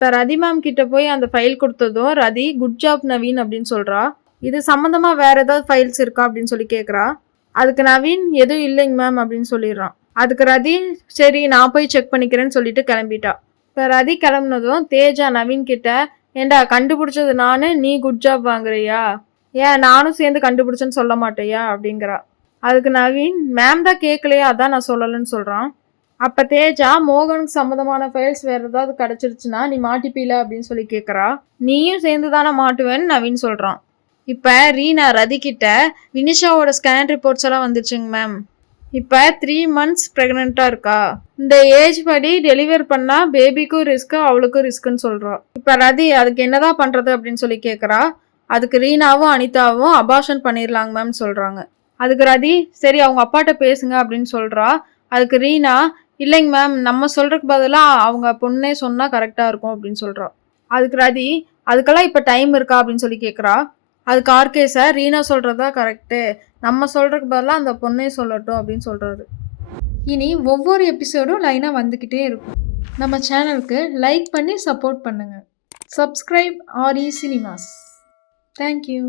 இப்போ ரதி மேம் கிட்ட போய் அந்த ஃபைல் கொடுத்ததும் ரதி குட் ஜாப் நவீன் அப்படின்னு சொல்கிறா. இது சம்மந்தமாக வேறு ஏதாவது ஃபைல்ஸ் இருக்கா அப்படின்னு சொல்லி கேட்குறா. அதுக்கு நவீன் எதுவும் இல்லைங்க மேம் அப்படின்னு சொல்லிடுறான். அதுக்கு ரதி சரி நான் போய் செக் பண்ணிக்கிறேன்னு சொல்லிட்டு கிளம்பிட்டா. இப்போ ரதி கிளம்புனதும் தேஜா நவீன் கிட்ட ஏண்டா கண்டுபிடிச்சது நானு, நீ குட் ஜாப் வாங்குறியா, ஏன் நானும் சேர்ந்து கண்டுபிடிச்சேன்னு சொல்ல மாட்டேயா அப்படிங்கிறா. அதுக்கு நவீன் மேம் தான் கேட்கலையா அதான் நான் சொல்லலைன்னு சொல்கிறான். அப்போ தேஜா மோகனுக்கு சம்மந்தமான ஃபைல்ஸ் வேறு ஏதாவது கிடச்சிருச்சுன்னா நீ மாட்டிப்பீல அப்படின்னு சொல்லி கேட்குறா. நீயும் சேர்ந்து தானே மாட்டுவேன்னு நவீன் சொல்கிறான். இப்போ ரீனா ரதிக்கிட்ட வினிஷாவோட ஸ்கேன் ரிப்போர்ட்ஸ் எல்லாம் வந்துருச்சுங்க மேம். இப்போ 3 months ப்ரெக்னெண்ட்டாக இருக்கா. இந்த ஏஜ் படி டெலிவர் பண்ணால் பேபிக்கும் ரிஸ்க்கு அவளுக்கும் ரிஸ்க்குன்னு சொல்கிறோம். இப்போ ரதி அதுக்கு என்னதான் பண்ணுறது அப்படின்னு சொல்லி கேட்குறா. அதுக்கு ரீனாவும் அனிதாவும் அபார்ஷன் பண்ணிடலாங்க மேம் சொல்கிறாங்க. அதுக்கு ரதி சரி அவங்க அப்பாட்ட பேசுங்க அப்படின்னு சொல்கிறா. அதுக்கு ரீனா இல்லைங்க மேம் நம்ம சொல்கிறதுக்கு பதிலாக அவங்க பொண்ணே சொன்னால் கரெக்டாக இருக்கும் அப்படின்னு சொல்கிறா. அதுக்கு ரதி அதுக்கெல்லாம் இப்போ டைம் இருக்கா அப்படின்னு சொல்லி கேட்குறா. அதுக்கு ஆர்கே சார் ரீனா சொல்கிறதா கரெக்டு, நம்ம சொல்கிறதுக்கு பதிலாக அந்த பொண்ணே சொல்லட்டும் அப்படின்னு சொல்கிறாரு. இனி ஒவ்வொரு எபிசோடும் லைனாக வந்துக்கிட்டே இருக்கும். நம்ம சேனலுக்கு லைக் பண்ணி சப்போர்ட் பண்ணுங்கள். Subscribe RE cinemas. தேங்க்யூ.